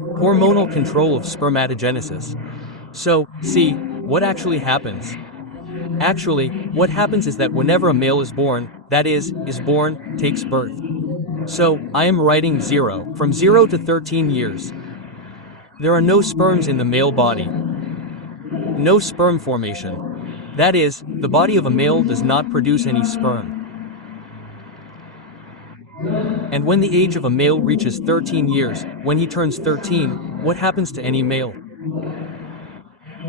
Hormonal control of spermatogenesis. So, see, what actually happens? Actually, what happens is that whenever a male is born, that is born, takes birth. So, I am writing 0, from 0 to 13 years. There are no sperms in the male body. No sperm formation. That is, the body of a male does not produce any sperm. And when the age of a male reaches 13 years, when he turns 13, what happens to any male?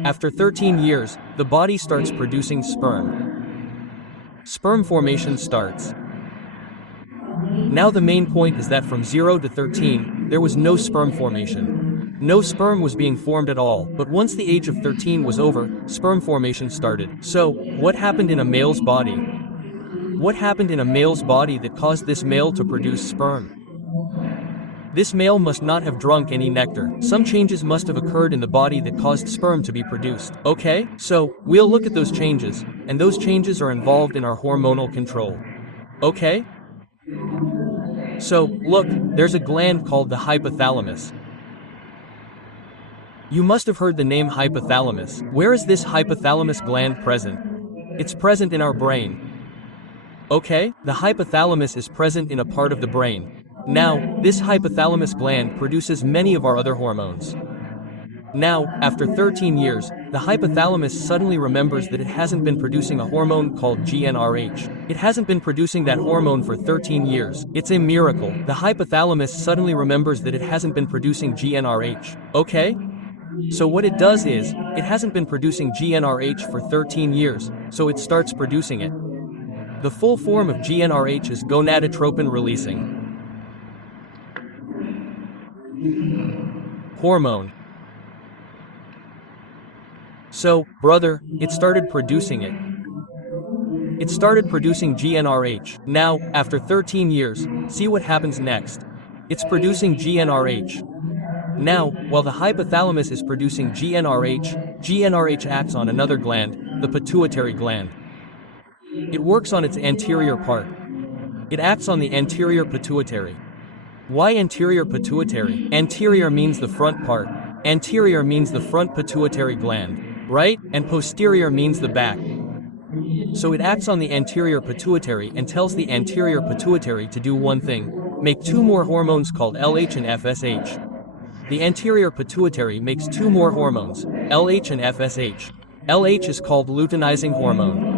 After 13 years, the body starts producing sperm. Sperm formation starts. Now the main point is that from 0 to 13, there was no sperm formation. No sperm was being formed at all, but once the age of 13 was over, sperm formation started. So, what happened in a male's body? What happened in a male's body that caused this male to produce sperm? This male must not have drunk any nectar. Some changes must have occurred in the body that caused sperm to be produced. Okay, so, we'll look at those changes, and those changes are involved in our hormonal control. Okay? So, look, there's a gland called the hypothalamus. You must have heard the name hypothalamus. Where is this hypothalamus gland present? It's present in our brain. Okay, the hypothalamus is present in a part of the brain. Now, this hypothalamus gland produces many of our other hormones. Now, after 13 years, the hypothalamus suddenly remembers that it hasn't been producing a hormone called GnRH. It hasn't been producing that hormone for 13 years. It's a miracle. The hypothalamus suddenly remembers that it hasn't been producing GnRH. Okay? So what it does is, it hasn't been producing GnRH for 13 years, so it starts producing it. The full form of GnRH is gonadotropin releasing hormone. So, brother, it started producing it. It started producing GnRH. Now, after 13 years, see what happens next. It's producing GnRH. Now, while the hypothalamus is producing GnRH, GnRH acts on another gland, the pituitary gland. It works on its anterior part. It acts on the anterior pituitary. Why anterior pituitary? Anterior means the front part. Anterior means the front pituitary gland, right? And posterior means the back. So it acts on the anterior pituitary and tells the anterior pituitary to do one thing: make two more hormones called LH and FSH. The anterior pituitary makes two more hormones, LH and FSH. LH is called luteinizing hormone.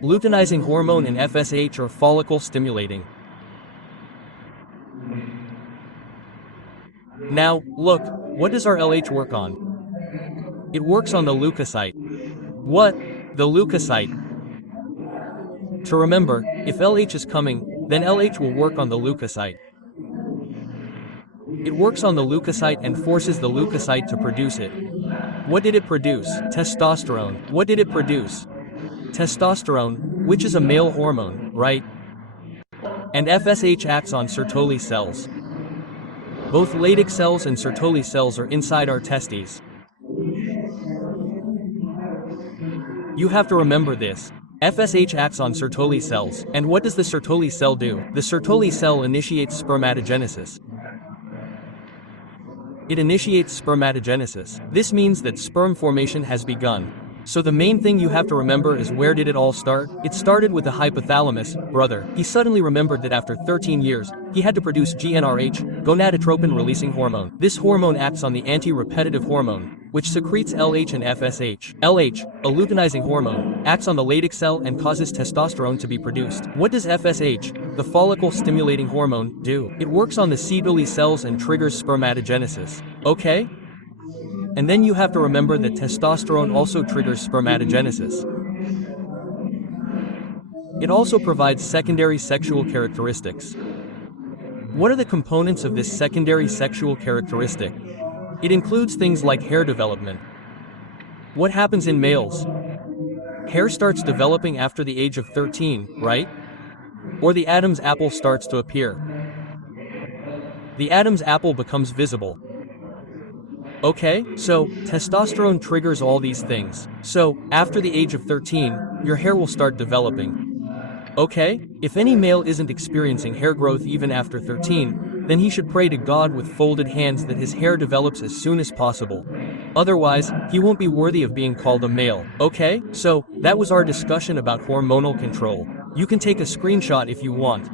Luteinizing hormone and FSH are follicle-stimulating. Now, look, what does our LH work on? It works on the leukocyte. What? The leukocyte. To remember, if LH is coming, then LH will work on the leukocyte. It works on the leukocyte and forces the leukocyte to produce it. What did it produce? Testosterone. What did it produce? Testosterone, which is a male hormone, right? And FSH acts on Sertoli cells. Both Leydig cells and Sertoli cells are inside our testes. You have to remember this. FSH acts on Sertoli cells, and what does the Sertoli cell do? The Sertoli cell initiates spermatogenesis. It initiates spermatogenesis. This means that sperm formation has begun. So the main thing you have to remember is, where did it all start? It started with the hypothalamus, brother. He suddenly remembered that after 13 years, he had to produce GnRH, gonadotropin releasing hormone. This hormone acts on the anti-repetitive hormone, which secretes LH and FSH. LH, a luteinizing hormone, acts on the Leydig cell and causes testosterone to be produced. What does FSH, the follicle-stimulating hormone, do? It works on the Sertoli cells and triggers spermatogenesis. Okay? And then you have to remember that testosterone also triggers spermatogenesis. It also provides secondary sexual characteristics. What are the components of this secondary sexual characteristic? It includes things like hair development. What happens in males? Hair starts developing after the age of 13, right? Or the Adam's apple starts to appear. The Adam's apple becomes visible. Okay, so, testosterone triggers all these things. So, after the age of 13, your hair will start developing. okay? If any male isn't experiencing hair growth even after 13, then he should pray to God with folded hands that his hair develops as soon as possible. Otherwise, he won't be worthy of being called a male, okay? So, that was our discussion about hormonal control. You can take a screenshot if you want.